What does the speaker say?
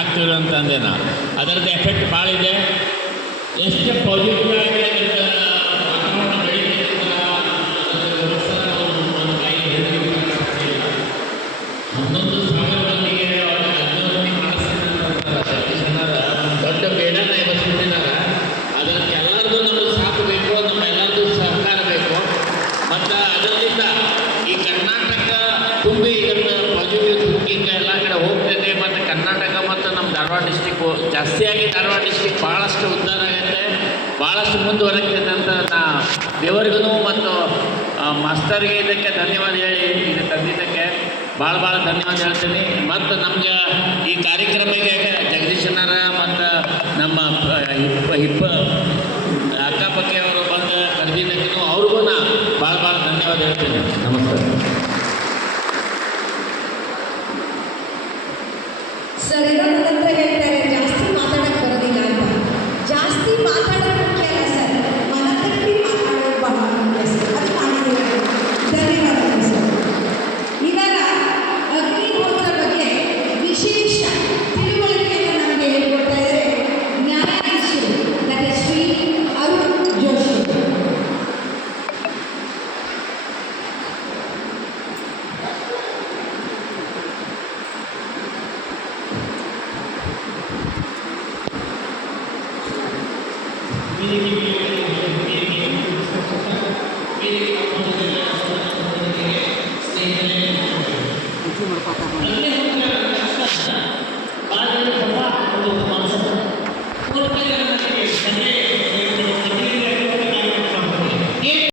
ಹಾಕ್ತಿರೋ ಅಂತಂದೆ ನಾನು. ಅದರದ್ದು ಎಫೆಕ್ಟ್ ಭಾಳ ಇದೆ. ಎಷ್ಟು ಪಾಸಿಟಿವ್ ಆಗಿ ಅದರ ವಾತಾವರಣ ಬೆಳೀತಿಲ್ಲ. ಹನ್ನೊಂದು ಸಾವಿರ ಮಂದಿಗೆ ಅಭಿವೃದ್ಧಿ ಮಾಡಿಸ್ತಾರೆ ಜನರ ದೊಡ್ಡ ಬೇಡನ ಎಬಸ್ಬಿಟ್ಟಿದ್ದಾರೆ. ಅದಕ್ಕೆ ಎಲ್ಲರದ್ದು ನಮಗೆ ಸಾಥ್ ಬೇಕು, ನಮ್ಮೆಲ್ಲರದ್ದು ಸಹಕಾರ ಬೇಕು. ಮತ್ತು ಅದರಿಂದ ಈ ಕರ್ನಾಟಕ ತುಂಬಿ ಇದನ್ನು ಪಾಸಿಟಿವ್ ಥಿಂಕಿಂಗ್ ಎಲ್ಲ ಕಡೆ ಹೋಗ್ತೈತೆ. ಮತ್ತು ಕರ್ನಾಟಕ ಮತ್ತು ನಮ್ಮ ಧಾರವಾಡ ಡಿಸ್ಟಿಕ್ಕು ಜಾಸ್ತಿಯಾಗಿ ಧಾರವಾಡ ಡಿಸ್ಟಿಕ್ ಭಾಳಷ್ಟು ಉದ್ಧಾರ ಆಗುತ್ತೆ, ಭಾಳಷ್ಟು ಮುಂದುವರೆಗ್ತೈತೆ ಅಂತ ನಾ ದೇವರಿಗೂ ಮತ್ತು ಮಾಸ್ತರ್ಗೆ ಇದಕ್ಕೆ ಧನ್ಯವಾದ ಹೇಳಿ ಇದು ತಂದಿದ್ದಕ್ಕೆ ಭಾಳ ಧನ್ಯವಾದ ಹೇಳ್ತೀನಿ. ಮತ್ತು ನಮ್ಗೆ ಈ ಕಾರ್ಯಕ್ರಮಕ್ಕೆ ಜಗದೀಶನರ ಮತ್ತು ನಮ್ಮ ಹಿಪ್ಪ ಅಕ್ಕಪಕ್ಕೆಯವರು ಬಂದು ಕರೆದಿದ್ದಕ್ಕೂ ಅವ್ರಿಗೂ ನಾ ಭಾಳ ಧನ್ಯವಾದ ಹೇಳ್ತೀನಿ. ನಮಸ್ಕಾರ. ಸರ್, ಇನ್ನೊಂದು ನಂತರ ಹೇಳ್ತಾರೆ ಜಾಸ್ತಿ ಮಾತಾಡಕ್ಕೆ ಬರೋದಿಲ್ಲ ಅಂತ. ಜಾಸ್ತಿ ಮಾತಾಡೋದು ಮುಖ್ಯ ಅಲ್ಲ ಸರ್, ಮನತಟ್ಟಿ ಮಾತಾಡೋದು ಬಹಳ ಮುಖ್ಯ ಸರ್. ಅದು ಮಾಡಿದ್ದೀವಿ. ಧನ್ಯವಾದಗಳು ಸರ್. ಇವಾಗ ಅಗ್ನಿಹೋತ್ರ ಬಗ್ಗೆ ವಿಶೇಷ ತಿಳುವಳಿಕೆಯನ್ನು ನಮಗೆ ಹೇಳ್ಕೊಡ್ತಾ ಇದ್ದಾರೆ ನ್ಯಾಯಾಧೀಶರು ಡಾಕ್ಟರ್ ಶ್ರೀ ಅರುಣ್ ಜೋಶಿ. ಸ್ನೇಹಿತರೆ